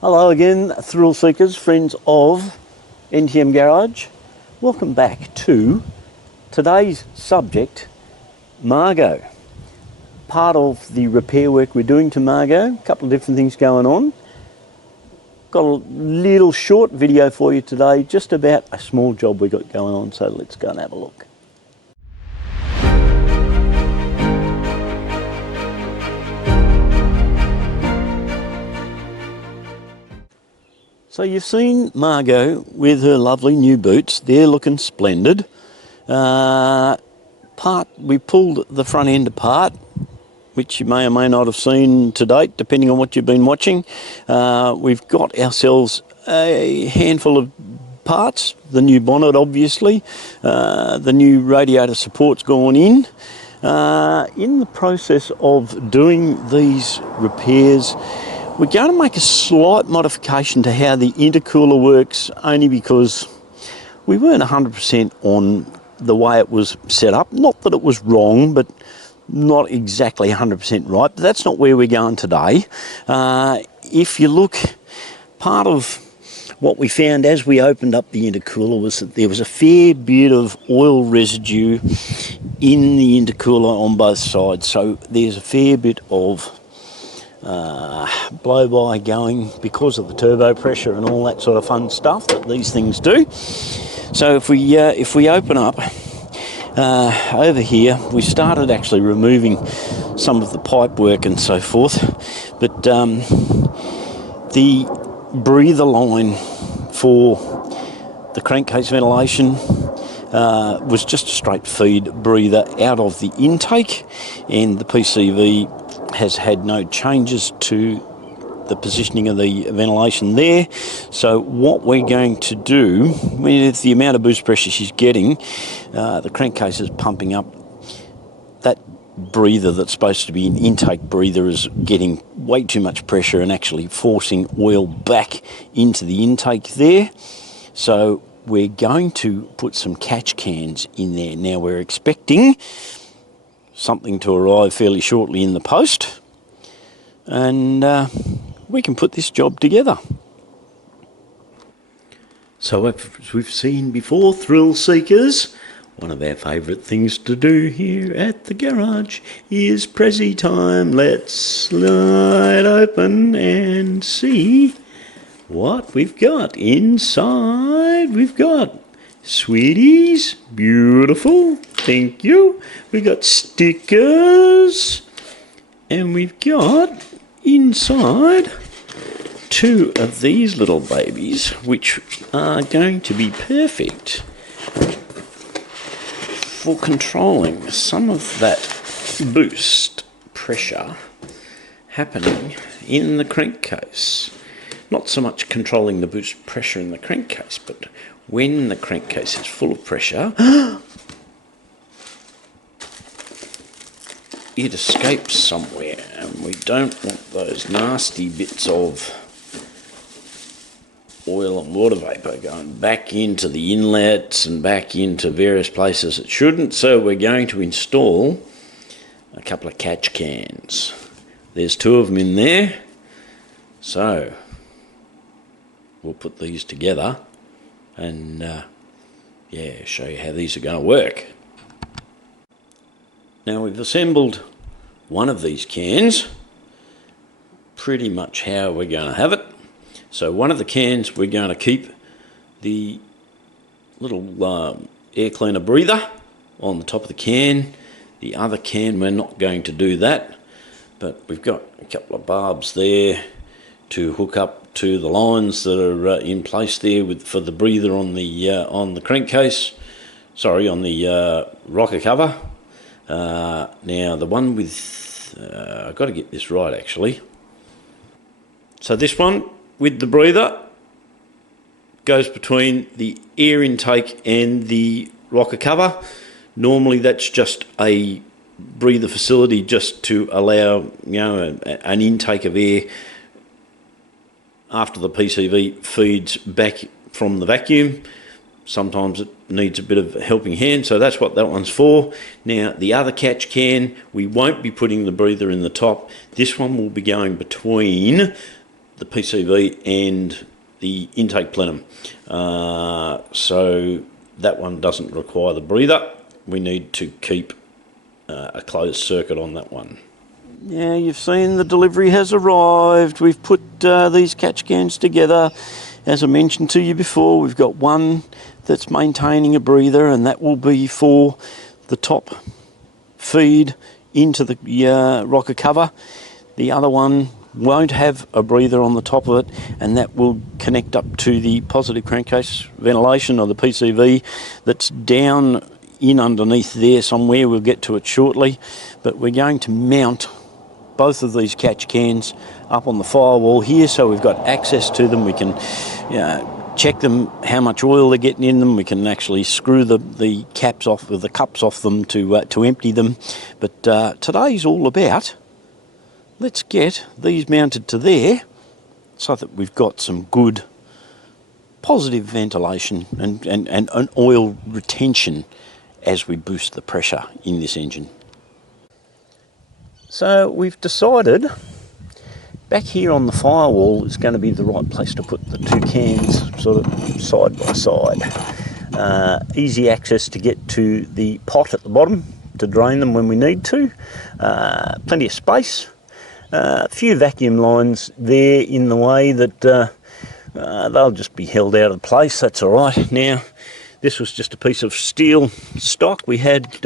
Hello again, thrill seekers, friends of NTM Garage. Welcome back to today's subject, Margot. Part of the repair work we're doing to Margot, a couple of different things going on. Got a little short video for you today, just about a small job we got going on, so let's go and have a look. So you've seen Margot with her lovely new boots. They're looking splendid. We pulled the front end apart, which you may or may not have seen to date, depending on what you've been watching. We've got ourselves a handful of parts. The new bonnet, obviously. The new radiator support's gone in. In the process of doing these repairs, we're going to make a slight modification to how the intercooler works, only because we weren't 100% on the way it was set up. Not that it was wrong, but not exactly 100% right. But that's not where we're going today. If you look, part of what we found as we opened up the intercooler was that there was a fair bit of oil residue in the intercooler on both sides. So there's a fair bit of blow-by going because of the turbo pressure and all that sort of fun stuff that these things do. So if we open up over here, we started actually removing some of the pipe work and so forth, but the breather line for the crankcase ventilation was just a straight feed breather out of the intake, and the PCV has had no changes to the positioning of the ventilation there. So what we're going to do, with the amount of boost pressure she's getting, the crankcase is pumping up. That breather that's supposed to be an intake breather is getting way too much pressure and actually forcing oil back into the intake there. So we're going to put some catch cans in there. Now we're expecting something to arrive fairly shortly in the post, and we can put this job together. So as we've seen before, thrill seekers, one of our favourite things to do here at the garage is Prezi time. Let's slide open and see what we've got inside. We've got sweeties, beautiful, thank you. We've got stickers, and we've got inside two of these little babies, which are going to be perfect for controlling some of that boost pressure happening in the crankcase. Not so much controlling the boost pressure in the crankcase, but when the crankcase is full of pressure, it escapes somewhere, and we don't want those nasty bits of oil and water vapour going back into the inlets and back into various places it shouldn't. So we're going to install a couple of catch cans. There's two of them in there, so we'll put these together and show you how these are going to work. Now we've assembled one of these cans, pretty much how we're going to have it. So one of the cans we're going to keep the little air cleaner breather on the top of the can. The other can we're not going to do that, but we've got a couple of barbs there to hook up to the lines that are in place there for the breather on the crankcase, sorry, on the rocker cover. Now the one with, I've got to get this right actually. So this one with the breather goes between the air intake and the rocker cover. Normally that's just a breather facility just to allow, you know, an intake of air after the PCV feeds back from the vacuum. Sometimes it needs a bit of a helping hand, so that's what that one's for. Now the other catch can, we won't be putting the breather in the top. This one will be going between the PCV and the intake plenum. So that one doesn't require the breather. We need to keep a closed circuit on that one. Yeah, you've seen the delivery has arrived. We've put these catch cans together. As I mentioned to you before, we've got one that's maintaining a breather, and that will be for the top feed into the rocker cover. The other one won't have a breather on the top of it, and that will connect up to the positive crankcase ventilation, or the PCV, that's down in underneath there somewhere. We'll get to it shortly, but we're going to mount both of these catch cans up on the firewall here, so we've got access to them. We can check them, how much oil they're getting in them. We can actually screw the caps off, or the cups off them to empty them. But today's all about, let's get these mounted to there so that we've got some good positive ventilation and oil retention as we boost the pressure in this engine. So we've decided back here on the firewall is going to be the right place to put the two cans sort of side by side. Easy access to get to the pot at the bottom to drain them when we need to. Plenty of space. A few vacuum lines there in the way that they'll just be held out of place. That's all right. Now, this was just a piece of steel stock we had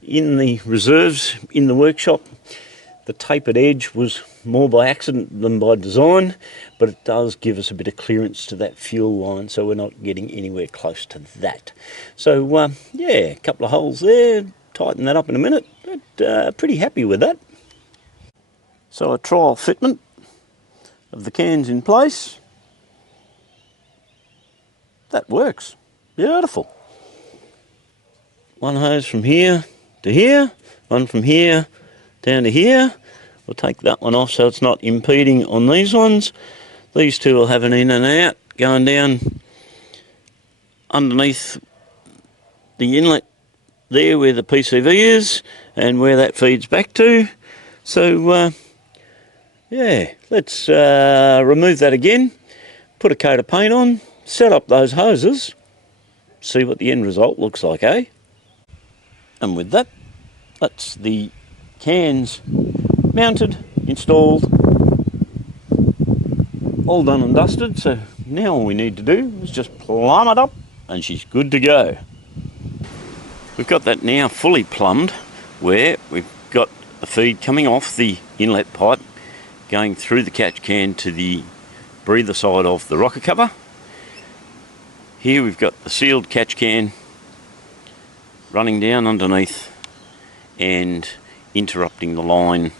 in the reserves in the workshop. The tapered edge was more by accident than by design, but it does give us a bit of clearance to that fuel line, so we're not getting anywhere close to that. So yeah, a couple of holes there, tighten that up in a minute, but pretty happy with that. So a trial fitment of the cans in place. That works. Beautiful. One hose from here to here, one from here down to here. We'll take that one off so it's not impeding on these ones. These two will have an in and out going down underneath the inlet there where the PCV is and where that feeds back to. So yeah, let's remove that again, put a coat of paint on, set up those hoses, see what the end result looks like, eh? And with that, that's the cans mounted, installed, all done and dusted. So now all we need to do is just plumb it up and she's good to go. We've got that now fully plumbed, where we've got the feed coming off the inlet pipe going through the catch can to the breather side of the rocker cover. Here we've got the sealed catch can running down underneath and interrupting the line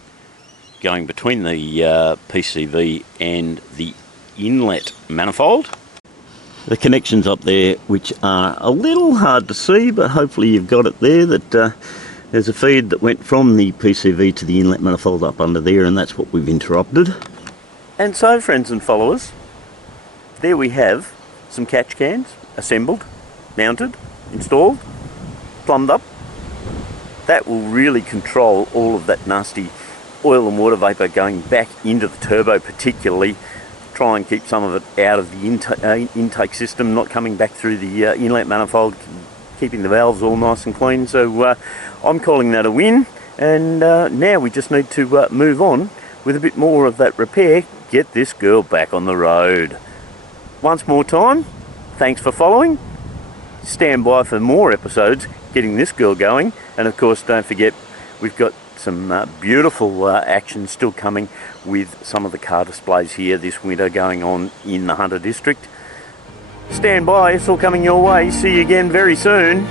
going between the PCV and the inlet manifold. The connections up there, which are a little hard to see, but hopefully you've got it there, that there's a feed that went from the PCV to the inlet manifold up under there, and that's what we've interrupted. And so, friends and followers, there we have some catch cans assembled, mounted, installed, plumbed up. That will really control all of that nasty oil and water vapour going back into the turbo, particularly. Try and keep some of it out of the intake system, not coming back through the inlet manifold, keeping the valves all nice and clean. So I'm calling that a win, and now we just need to move on with a bit more of that repair, get this girl back on the road. Once more time, thanks for following. Stand by for more episodes getting this girl going, and of course don't forget we've got some beautiful action still coming with some of the car displays here this winter going on in the Hunter District. Stand by, it's all coming your way. See you again very soon.